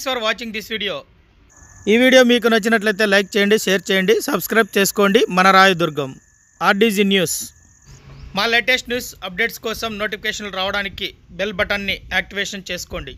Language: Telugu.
Thanks for watching this video. ఈ వీడియో మీకు నచ్చినట్లయితే లైక్ చేయండి, షేర్ చేయండి, సబ్స్క్రైబ్ చేసుకోండి. మన రాయదుర్గం ఆర్డీజీ న్యూస్. మా లేటెస్ట్ న్యూస్ అప్డేట్స్ కోసం నోటిఫికేషన్లు రావడానికి బెల్ బటన్ని యాక్టివేషన్ చేసుకోండి.